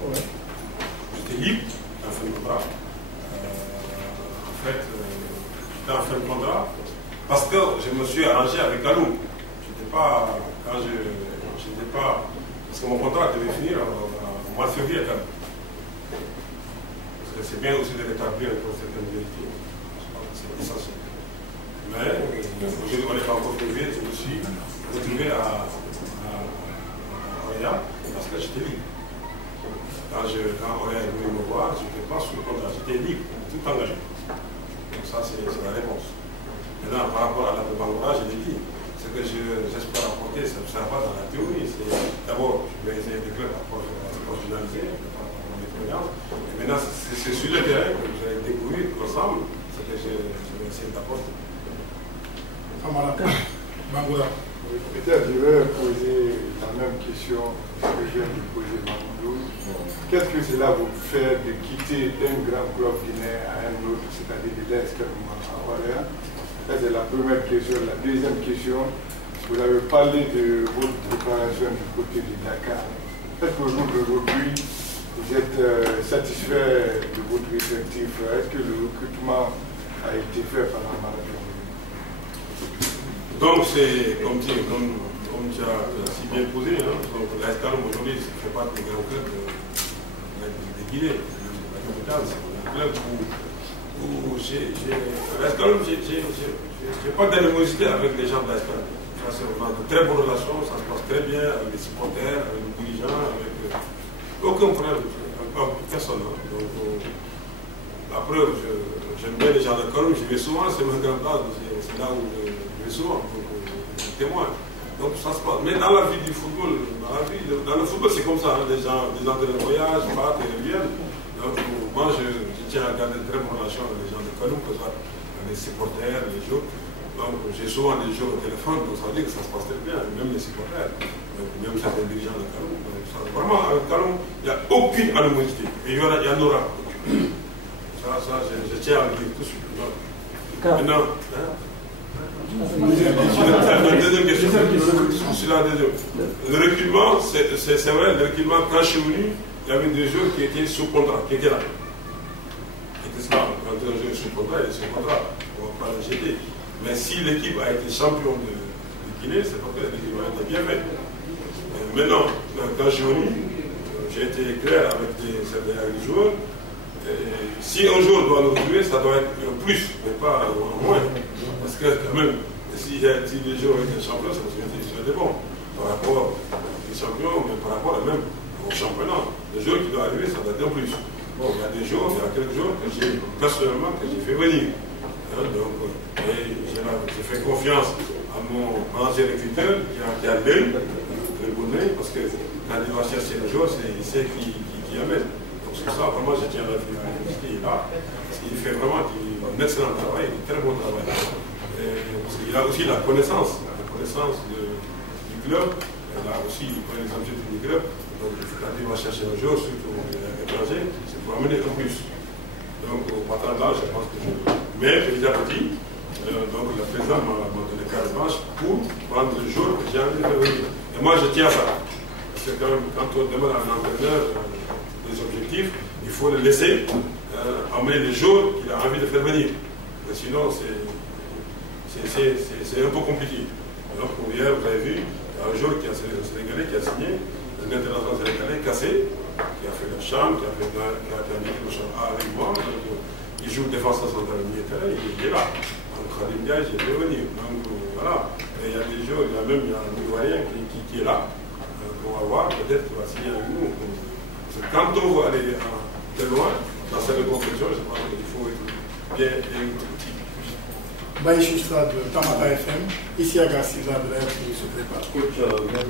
Ouais. J'étais libre en fin de contrat. En fait, j'étais en fin de contrat parce que je me suis arrangé avec Kaloum. J'étais pas, j'étais pas, parce que mon contrat devait finir au mois de février quand même. Parce que c'est bien aussi de rétablir une certaine vérité. C'est essentiel. Mais aujourd'hui, on n'est pas encore février, je me suis retrouvé à Oya parce que j'étais libre. Quand on est venu me voir, je n'étais pas sous le contrat, j'étais libre, tout engagé. Donc ça, c'est la réponse. Maintenant, par rapport à la Bangora, je l'ai dit, ce que j'espère apporter, ça ne sera pas dans la théorie. D'abord, je vais essayer de faire la professionnaliser par rapport à mon expérience. Et maintenant, c'est sur le terrain que vous allez découvrir ensemble ce que je vais essayer d'apporter. Bangora. Peut-être je vais poser la même question que je viens de poser Mamoudou. Qu'est-ce que cela vous fait de quitter un grand club guinéen à un autre, c'est-à-dire de l'Est à Orléans? Ça, c'est la première question. La deuxième question, vous avez parlé de votre préparation du côté de Dakar. Est-ce que aujourd'hui, vous êtes satisfait de votre effectif? Est-ce que le recrutement a été fait par la marathon? Donc, c'est comme tu as si bien posé, hein, l'Escalon aujourd'hui ne fait pas des grands clubs de Guinée. La capitale, c'est un club où l'Escalon, je n'ai pas d'animosité avec les gens de l'Escalon. On a de très bonnes relations, ça se passe très bien avec les supporters, avec les dirigeants, avec aucun problème, personne. Hein. Donc, la preuve, j'aime bien les gens de l'Escalon, j'y vais souvent, c'est ma grande place, c'est là où je vais souvent, donc témoin. Donc ça se passe. Mais dans la vie du football, dans le football c'est comme ça, hein, des entraîneurs voyagent, partent et reviennent. Donc moi je tiens à garder de très bonnes relations avec les gens de Kaloum, que ce soit les supporters, les joueurs. Donc j'ai souvent des joueurs au téléphone, donc ça veut dire que ça se passe très bien, même les supporters, même certains dirigeants de Kaloum. Vraiment avec Kaloum, il n'y a aucune animosité. Et il y en aura. Ça je tiens à le dire tout de suite. Maintenant, la deuxième question. Le recrutement, c'est vrai, le recrutement, quand je suis venu, il y avait des joueurs qui étaient sous contrat, qui étaient là. Quand un joueur est sous contrat, il est sous contrat, on ne va pas le jeter. Mais si l'équipe a été champion de Guinée, c'est parce que l'équipe a été bien faite. Maintenant, quand je suis venu, j'ai été clair avec les joueurs. Si un jour doit nous retrouver, ça doit être un plus, mais pas un moins. Parce que quand même, si les joueurs étaient champions, ça serait bon. Par rapport aux champions, mais par rapport même au championnat. Le joueur qui doit arriver, ça doit être un plus. Bon, il y a des jours, il y a quelques jours que j'ai personnellement fait venir. Hein, donc, j'ai fait confiance à mon manager recruteur qui a l'œil, le bon œil, parce que quand il va chercher le joueur, c'est sait qui amène. Donc c'est ça, vraiment, je tiens à la qu'il est là, parce qu'il fait vraiment un excellent travail, un très bon travail. Parce qu'il a aussi la connaissance du club, il a aussi les objectifs du club. Donc quand il va chercher un joueur, surtout étranger, c'est pour amener un plus. Donc au partant de là, je pense que mais petit à petit, donc le président m'a donné carte blanche pour prendre le jour que j'ai envie de faire venir. Et moi je tiens à ça. Parce que quand on demande à un entraîneur des objectifs, il faut le laisser amener les jours qu'il a envie de faire venir. Mais sinon, c'est un peu compliqué. Donc hier, vous avez vu, il y a un joueur qui a Sénégalais qui a signé, un international sénégalais cassé, qui a fait le champ, qui a fait le champ avec moi. Donc, il joue défenseur central militaire, il est là. Donc Khadim Diaye, j'ai fait venir. Donc voilà. Et il y a des joueurs, il y a un Ivoirien qui est là. On va voir, peut-être qu'il va signer avec nous. Parce que quand on va aller très loin, dans cette compétition, je pense qu'il faut être bien petit. Baïchou Stade, Tamata FM, ici à Gassila de la RTI se prépare. Coach, même